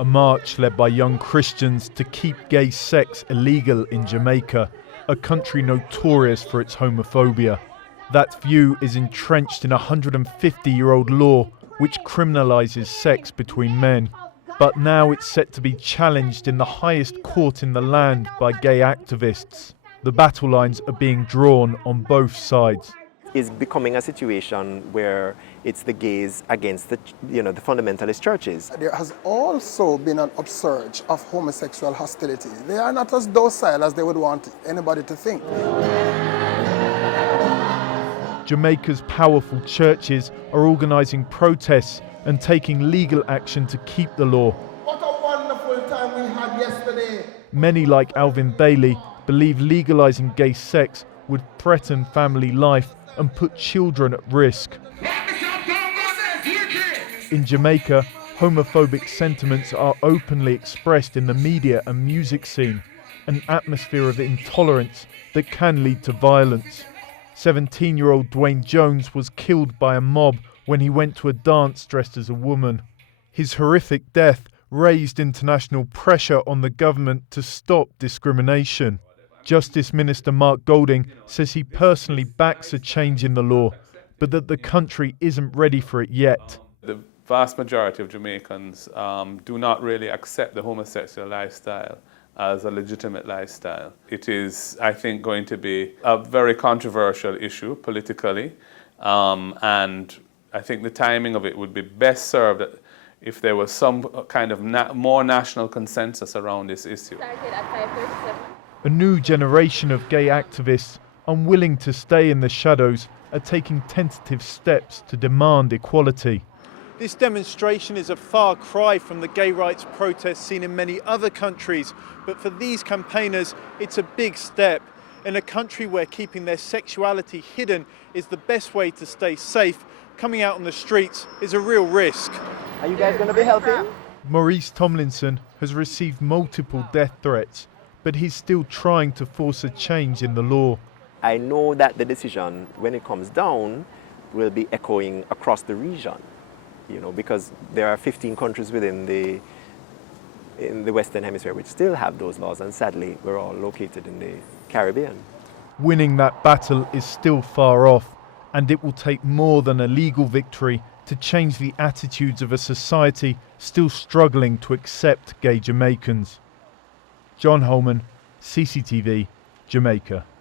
A march led by young Christians to keep gay sex illegal in Jamaica, a country notorious for its homophobia. That view is entrenched in a 150-year-old law which criminalises sex between men. But now it's set to be challenged in the highest court in the land by gay activists. The battle lines are being drawn on both sides. It's becoming a situation where it's the gays against the fundamentalist churches. There has also been an upsurge of homosexual hostility. They are not as docile as they would want anybody to think. Jamaica's powerful churches are organising protests and taking legal action to keep the law. What a wonderful time we had yesterday. Many, like Alvin Bailey, believe legalising gay sex would threaten family life and put children at risk. In Jamaica, homophobic sentiments are openly expressed in the media and music scene, an atmosphere of intolerance that can lead to violence. 17-year-old Dwayne Jones was killed by a mob when he went to a dance dressed as a woman. His horrific death raised international pressure on the government to stop discrimination. Justice Minister Mark Golding says he personally backs a change in the law, but that the country isn't ready for it yet. The vast majority of Jamaicans do not really accept the homosexual lifestyle as a legitimate lifestyle. It is, I think, going to be a very controversial issue politically, and I think the timing of it would be best served if there was some kind of more national consensus around this issue. A new generation of gay activists, unwilling to stay in the shadows, are taking tentative steps to demand equality. This demonstration is a far cry from the gay rights protests seen in many other countries, but for these campaigners, it's a big step. In a country where keeping their sexuality hidden is the best way to stay safe, coming out on the streets is a real risk. Are you guys going to be helping? Maurice Tomlinson has received multiple death threats, but he's still trying to force a change in the law. I know that the decision, when it comes down, will be echoing across the region, because there are 15 countries in the Western Hemisphere which still have those laws, and sadly, we're all located in the Caribbean. Winning that battle is still far off, and it will take more than a legal victory to change the attitudes of a society still struggling to accept gay Jamaicans. John Holman, CCTV, Jamaica.